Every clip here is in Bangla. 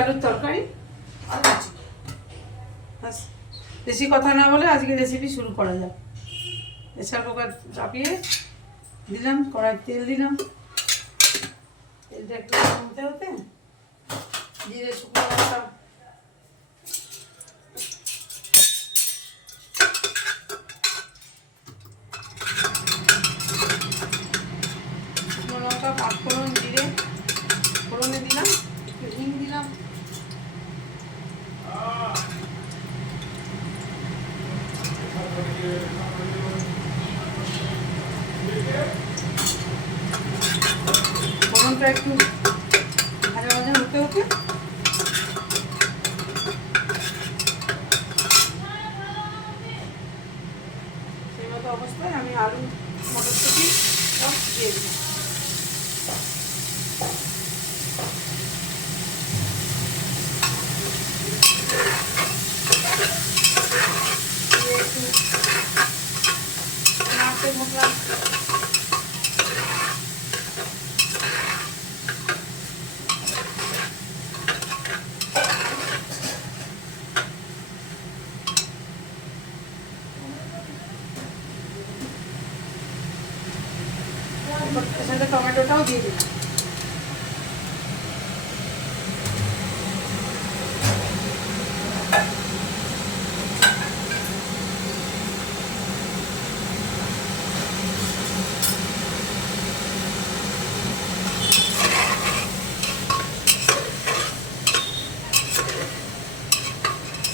আলুর তরকারি আর ভাজি। বাস, বেশি কথা না বলে আজকে রেসিপি শুরু করা যাক। প্রেসার কুকার চাপিয়ে দিলাম, কড়াই তেল দিলাম। তেলটা একটু কমতে হতে জিরে শুকনো লঙ্কা পাঁচফোড়ন জিরে ফোড়নে দিলাম, একটু হিং দিলাম, ফোড়নটা একটু ভাজা ভাজা হতে হতে সেই মতো অবস্থায় আমি আলু মটরশুঁটি সব দিয়ে দিলাম। একটু নাড়তে থাকলাম। এর সাথে টমেটোটাও দিয়ে দিলাম।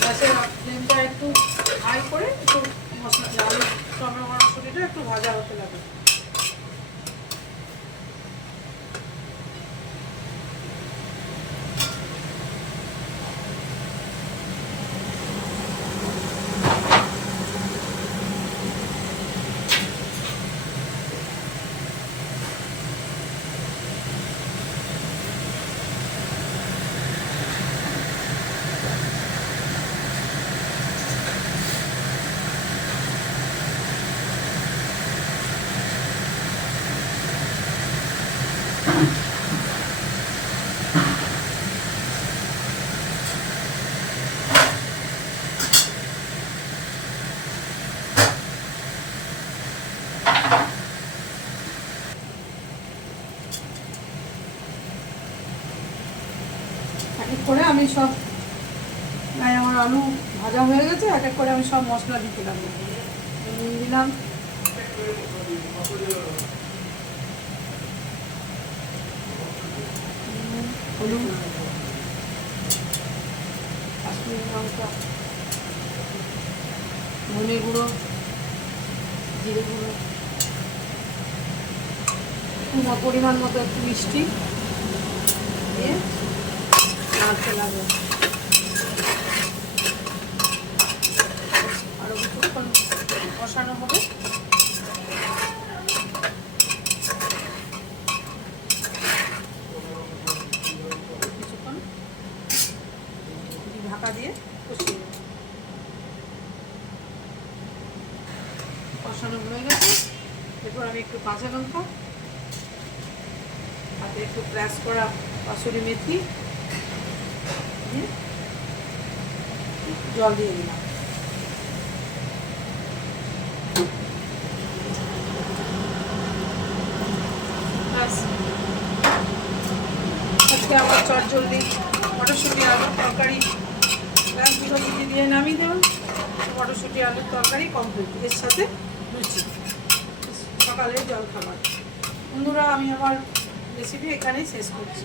গ্যাসের ফ্লেমটা একটু হাই করে একটু মশলা আলু টমেটো মশলাটা একটু ভাজা হতে লাগে। এক এক করে আমি সব আমার আলু ভাজা হয়ে গেছে, এক এক করে আমি সব মশলা দিতে লাগবো। দিলাম হলুদ, কাশ্মীরি লঙ্কা, ধনে গুঁড়ো, জিরে গুঁড়ো, পরিমাণ মতো একটু মিষ্টি দিয়ে নাড়তে লাগবে। আরও কিছুক্ষণ কষানো হবে। কিছুক্ষণ ঢাকা দিয়ে কষিয়ে দেবো। কষানো হয়ে গেছে। এরপর আমি একটু কাঁচা লঙ্কা, হাতে একটু ক্র্যাশ করা কাসুরি মেথি দিয়ে জল দিয়ে দিলাম। আজকে আমার চটজলদি মটরশুঁটি আলুর তরকারি দুটো সিটি দিয়ে নামিয়ে দেবেন। মটরশুঁটি আলুর তরকারি কমপ্লিট। এর সাথে লুচি, সকালের জলখাবার। বন্ধুরা, আমি আমার রেসিপি এখানেই শেষ করছি।